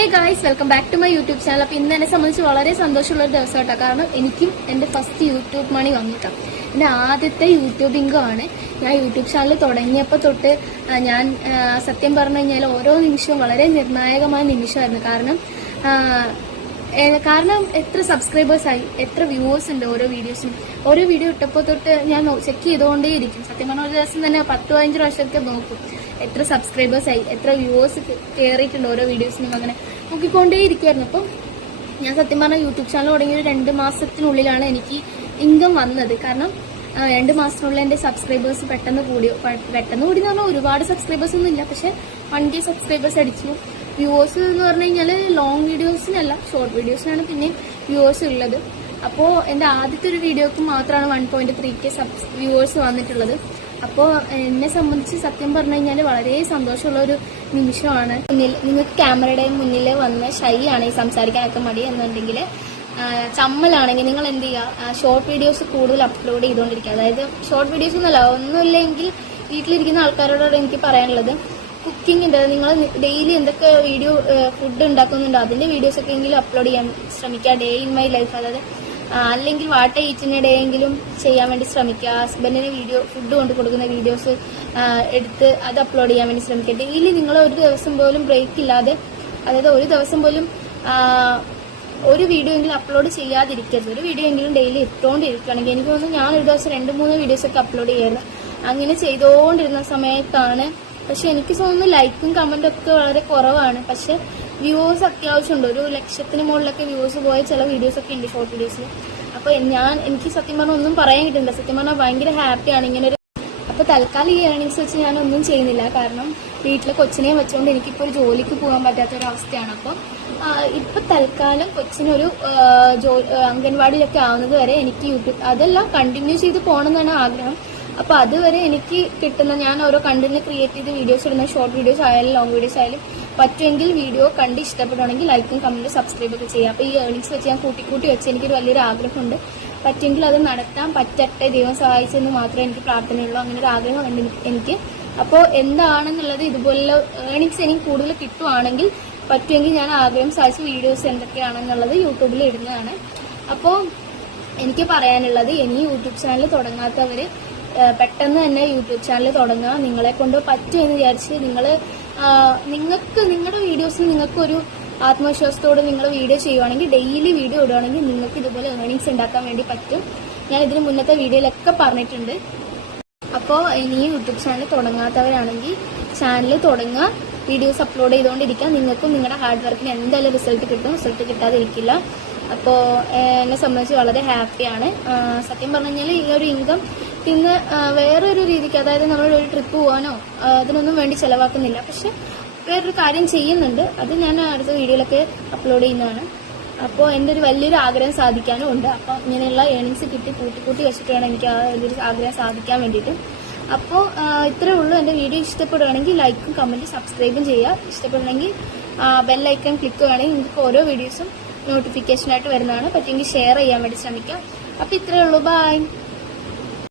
Hey guys, welcome back to my YouTube channel. അപ്പോൾ ഇന്ന് എന്നെ സംബന്ധിച്ച് വളരെ സന്തോഷമുള്ള ഒരു ദിവസമായിട്ടാണ്. കാരണം എനിക്കും എൻ്റെ ഫസ്റ്റ് യൂട്യൂബ് മണി വന്നിട്ടാണ്. എൻ്റെ ആദ്യത്തെ യൂട്യൂബ് ഇൻകം ആണ്. ഞാൻ യൂട്യൂബ് ചാനൽ തുടങ്ങിയപ്പോൾ തൊട്ട് ഞാൻ സത്യം പറഞ്ഞു കഴിഞ്ഞാൽ ഓരോ നിമിഷവും വളരെ നിർണായകമായ നിമിഷമായിരുന്നു. കാരണം എത്ര സബ്സ്ക്രൈബേഴ്സായി, എത്ര വ്യൂവേഴ്സ് ഉണ്ട് ഓരോ വീഡിയോസിനും. ഓരോ വീഡിയോ ഇട്ടപ്പോൾ തൊട്ട് ഞാൻ ചെക്ക് ചെയ്തുകൊണ്ടേയിരിക്കും. സത്യം പറഞ്ഞ ഒരു ദിവസം തന്നെ 10-15 പ്രാവശ്യമൊക്കെ നോക്കും എത്ര സബ്സ്ക്രൈബേഴ്സായി, എത്ര വ്യൂവേഴ്സ് കയറിയിട്ടുണ്ട് ഓരോ വീഡിയോസിനും. അങ്ങനെ നോക്കിക്കൊണ്ടേയിരിക്കുമായിരുന്നു. അപ്പം ഞാൻ സത്യം പറഞ്ഞാൽ യൂട്യൂബ് ചാനൽ തുടങ്ങിയ ഒരു 2 മാസത്തിനുള്ളിലാണ് എനിക്ക് ഇൻകം വന്നത്. കാരണം 2 മാസത്തിനുള്ളിൽ എൻ്റെ സബ്സ്ക്രൈബേഴ്സ് പെട്ടെന്ന് കൂടി എന്ന് പറഞ്ഞാൽ ഒരുപാട് സബ്സ്ക്രൈബേഴ്സ് ഒന്നും ഇല്ല, പക്ഷെ 1K സബ്സ്ക്രൈബേഴ്സ് അടിച്ചു. വ്യൂവേഴ്സ് എന്ന് പറഞ്ഞു കഴിഞ്ഞാൽ ലോങ് വീഡിയോസിനല്ല, ഷോർട്ട് വീഡിയോസിനാണ് പിന്നെയും വ്യൂവേഴ്സ് ഉള്ളത്. അപ്പോൾ എൻ്റെ ആദ്യത്തെ ഒരു വീഡിയോക്ക് മാത്രമാണ് 1.3K വ്യൂവേഴ്സ് വന്നിട്ടുള്ളത്. അപ്പോൾ എന്നെ സംബന്ധിച്ച് സത്യം പറഞ്ഞു കഴിഞ്ഞാൽ വളരെ സന്തോഷമുള്ള ഒരു നിമിഷമാണ്. നിങ്ങൾക്ക് ക്യാമറയുടെ മുന്നിൽ വന്ന് ഷൈ ആണ് ഈ സംസാരിക്കാനൊക്കെ മടി എന്നുണ്ടെങ്കിൽ, ചമ്മലാണെങ്കിൽ നിങ്ങൾ എന്ത് ചെയ്യുക, ഷോർട്ട് വീഡിയോസ് കൂടുതൽ അപ്ലോഡ് ചെയ്തുകൊണ്ടിരിക്കുക. അതായത് ഷോർട്ട് വീഡിയോസ് ഒന്നുമില്ലെങ്കിൽ വീട്ടിലിരിക്കുന്ന ആൾക്കാരോട് എനിക്ക് പറയാനുള്ളത്, കുക്കിങ്ങിൻ്റെ നിങ്ങൾ ഡെയിലി എന്തൊക്കെ വീഡിയോ ഫുഡ് ഉണ്ടാക്കുന്നുണ്ടോ അതിൻ്റെ വീഡിയോസൊക്കെ എങ്കിലും അപ്ലോഡ് ചെയ്യാൻ ശ്രമിക്കുക. ഡേ ഇൻ മൈ ലൈഫ്, അതായത് അല്ലെങ്കിൽ വാട്ട ഈറ്റിന് ഡേ എങ്കിലും ചെയ്യാൻ വേണ്ടി ശ്രമിക്കുക. ഹസ്ബൻഡിന് ഫുഡ് കൊണ്ട് കൊടുക്കുന്ന വീഡിയോസ് എടുത്ത് അത് അപ്ലോഡ് ചെയ്യാൻ വേണ്ടി ശ്രമിക്കുക. ഡെയിലി നിങ്ങൾ ഒരു ദിവസം പോലും ബ്രേക്ക് ഇല്ലാതെ, അതായത് ഒരു ദിവസം പോലും ഒരു വീഡിയോ എങ്കിലും അപ്ലോഡ് ചെയ്യാതിരിക്കരുത്. ഒരു വീഡിയോ എങ്കിലും ഡെയിലി ഇട്ടുകൊണ്ടിരിക്കുകയാണെങ്കിൽ, എനിക്ക് തോന്നുന്നു ഞാൻ ഒരു ദിവസം 2-3 വീഡിയോസൊക്കെ അപ്ലോഡ് ചെയ്യായിരുന്നു. അങ്ങനെ ചെയ്തുകൊണ്ടിരുന്ന സമയത്താണ്, പക്ഷെ എനിക്ക് തോന്നുന്നു ലൈക്കും കമന്റും ഒക്കെ വളരെ കുറവാണ്. പക്ഷെ വ്യൂവേഴ്സ് അത്യാവശ്യമുണ്ട്. 1,00,000 മുകളിലൊക്കെ വ്യൂവേഴ്സ് പോയ ചില വീഡിയോസൊക്കെ ഉണ്ട് ഷോർട്ട് വീഡിയോസിൽ. അപ്പോൾ എനിക്ക് സത്യം പറഞ്ഞാൽ ഒന്നും പറയാൻ കിട്ടുന്നില്ല. സത്യം പറഞ്ഞാൽ ഭയങ്കര ഹാപ്പിയാണ് ഇങ്ങനെ ഒരു. അപ്പോൾ തൽക്കാലം ഈ ഏർണിങ്സ് വെച്ച് ഞാൻ ഒന്നും ചെയ്യുന്നില്ല. കാരണം വീട്ടിലെ കൊച്ചിനെയും വെച്ചുകൊണ്ട് എനിക്കിപ്പോൾ ഒരു ജോലിക്ക് പോകാൻ പറ്റാത്തൊരവസ്ഥയാണ്. അപ്പോൾ ഇപ്പം തൽക്കാലം കൊച്ചിനൊരു അംഗൻവാടിയിലൊക്കെ ആവുന്നത് വരെ എനിക്ക് യൂട്യൂബ് അതെല്ലാം കണ്ടിന്യൂ ചെയ്ത് പോകണമെന്നാണ് ആഗ്രഹം. അപ്പോൾ അതുവരെ എനിക്ക് കിട്ടുന്ന, ഞാൻ ഓരോ കണ്ടന്റ് ക്രിയേറ്റ് ചെയ്ത് വീഡിയോസ് ഇടുന്ന ഷോർട്ട് വീഡിയോസ് ആയാലും ലോങ് വീഡിയോസ് ആയാലും, പറ്റുമെങ്കിൽ വീഡിയോ കണ്ട് ഇഷ്ടപ്പെടുവാണെങ്കിൽ ലൈക്കും കമന്റും സബ്സ്ക്രൈബ് ഒക്കെ ചെയ്യാം. അപ്പോൾ ഈ ഏർണിങ്സ് വെച്ച് ഞാൻ കൂട്ടി വെച്ച് എനിക്കൊരു വലിയൊരു ആഗ്രഹമുണ്ട്. പറ്റുമെങ്കിൽ അത് നടത്താൻ പറ്റട്ടെ, ദൈവം സഹായിച്ചെന്ന് മാത്രമേ എനിക്ക് പ്രാർത്ഥനയുള്ളൂ. അങ്ങനെ ഒരു ആഗ്രഹമുണ്ട് എനിക്ക്. അപ്പോൾ എന്താണെന്നുള്ളത്, ഇതുപോലുള്ള ഏർണിങ്സ് എനിക്ക് കൂടുതൽ കിട്ടുവാണെങ്കിൽ പറ്റുമെങ്കിൽ ഞാൻ ആഗ്രഹം സാധിച്ച വീഡിയോസ് എന്തൊക്കെയാണെന്നുള്ളത് യൂട്യൂബിൽ ഇടുന്നതാണ്. അപ്പോൾ എനിക്ക് പറയാനുള്ളത്, ഇനി യൂട്യൂബ് ചാനൽ തുടങ്ങാത്തവർ പെട്ടെന്ന് തന്നെ യൂട്യൂബ് ചാനൽ തുടങ്ങുക. നിങ്ങളെ കൊണ്ട് പറ്റുമെന്ന് വിചാരിച്ച് നിങ്ങൾക്ക് നിങ്ങളുടെ വീഡിയോസിൽ നിങ്ങൾക്കൊരു ആത്മവിശ്വാസത്തോടെ നിങ്ങൾ വീഡിയോ ചെയ്യുവാണെങ്കിൽ, ഡെയിലി വീഡിയോ ഇടുവാണെങ്കിൽ നിങ്ങൾക്ക് ഇതുപോലെ ഏർണിങ്സ് ഉണ്ടാക്കാൻ വേണ്ടി പറ്റും. ഞാൻ ഇതിന് മുന്നത്തെ വീഡിയോയിലൊക്കെ പറഞ്ഞിട്ടുണ്ട്. അപ്പോൾ ഇനി യൂട്യൂബ് ചാനൽ തുടങ്ങാത്തവരാണെങ്കിൽ ചാനൽ തുടങ്ങുക, വീഡിയോസ് അപ്ലോഡ് ചെയ്തുകൊണ്ടിരിക്കുക. നിങ്ങൾക്കും നിങ്ങളുടെ ഹാർഡ് വർക്കിന് എന്തായാലും റിസൾട്ട് കിട്ടും, റിസൾട്ട് കിട്ടാതിരിക്കില്ല. അപ്പോൾ എന്നെ സംബന്ധിച്ച് വളരെ ഹാപ്പിയാണ്. സത്യം പറഞ്ഞു കഴിഞ്ഞാൽ ഈ ഒരു ഇൻകം പിന്നെ വേറൊരു രീതിക്ക്, അതായത് നമ്മളൊരു ട്രിപ്പ് പോകാനോ അതിനൊന്നും വേണ്ടി ചിലവാക്കുന്നില്ല. പക്ഷെ വേറൊരു കാര്യം ചെയ്യുന്നുണ്ട്, അത് ഞാൻ അടുത്ത വീഡിയോയിലൊക്കെ അപ്ലോഡ് ചെയ്യുന്നതാണ്. അപ്പോൾ എൻ്റെ ഒരു വലിയൊരു ആഗ്രഹം സാധിക്കാനും ഉണ്ട്. അപ്പോൾ ഇങ്ങനെയുള്ള ഏർണിങ്സ് കൂട്ടി വെച്ചിട്ട് വേണം എനിക്ക് ആ വലിയൊരു ആഗ്രഹം സാധിക്കാൻ വേണ്ടിയിട്ട്. അപ്പോൾ ഇത്രയേ ഉള്ളൂ. എൻ്റെ വീഡിയോ ഇഷ്ടപ്പെടുകയാണെങ്കിൽ ലൈക്കും കമൻറ്റും സബ്സ്ക്രൈബും ചെയ്യുക. ഇഷ്ടപ്പെടണമെങ്കിൽ ബെല്ലൈക്കൺ ക്ലിക്ക് ചെയ്യുകയാണെങ്കിൽ നിങ്ങൾക്ക് ഓരോ വീഡിയോസും നോട്ടിഫിക്കേഷനായിട്ട് വരുന്നതാണ്. പറ്റുമെങ്കിൽ ഷെയർ ചെയ്യാൻ വേണ്ടി ശ്രമിക്കാം. അപ്പോൾ ഇത്രയേ ഉള്ളൂ. ബൈ.